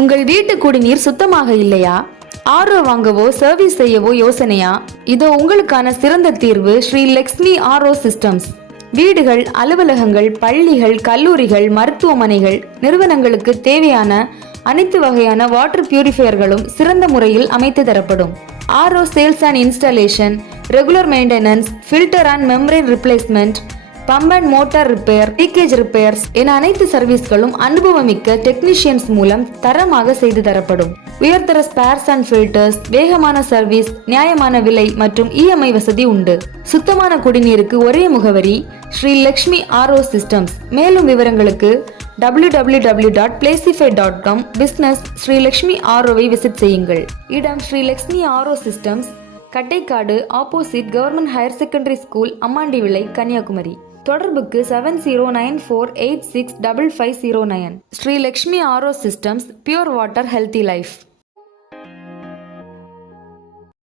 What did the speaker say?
உங்கள் வீட்டு குடிநீர் சுத்தமாக இல்லையா? ஆர்ஓ வாங்கவோ சர்வீஸ் செய்யவோ யோசனையா? இதோ உங்களுக்கான சிறந்த தீர்வு ஸ்ரீ லக்ஷ்மி ஆர்ஓ சிஸ்டம்ஸ். வீடுகள், அலுவலகங்கள், பள்ளிகள், கல்லூரிகள், மருத்துவமனைகள், நிறுவனங்களுக்கு தேவையான அனைத்து வகையான வாட்டர் பியூரிஃபையர்களும் சிறந்த முறையில் அமைத்து தரப்படும். RO sales and installation, regular maintenance, filter and membrane replacement, pump and motor repair, leakage repairs என அனைத்து சர்வீஸ்களும் அனுபவமிக்க டெக்னீஷியன்ஸ் மூலம் தரமாக செய்து தரப்படும். உயர்தர ஸ்பேர்ஸ் அண்ட் ஃபில்டர்ஸ், வேகமான சர்வீஸ், நியாயமான விலை மற்றும் இஎம்ஐ வசதி உண்டு. சுத்தமான குடிநீருக்கு ஒரே முகவரி ஸ்ரீ லக்ஷ்மி ஆர்ஓ சிஸ்டம்ஸ். மேலும் விவரங்களுக்கு www.placify.com, பிசினஸ் ஸ்ரீ லக்ஷ்மி ஆர்ஓவை விசிட் செய்யுங்கள். இடம் Shri Lakshmi RO systems, Kattaikadu, opposite government higher secondary school, Ammandi Vilai, Kanyakumari. தொடர்புக்கு 7094865509. Shri Lakshmi RO systems, pure water, healthy life.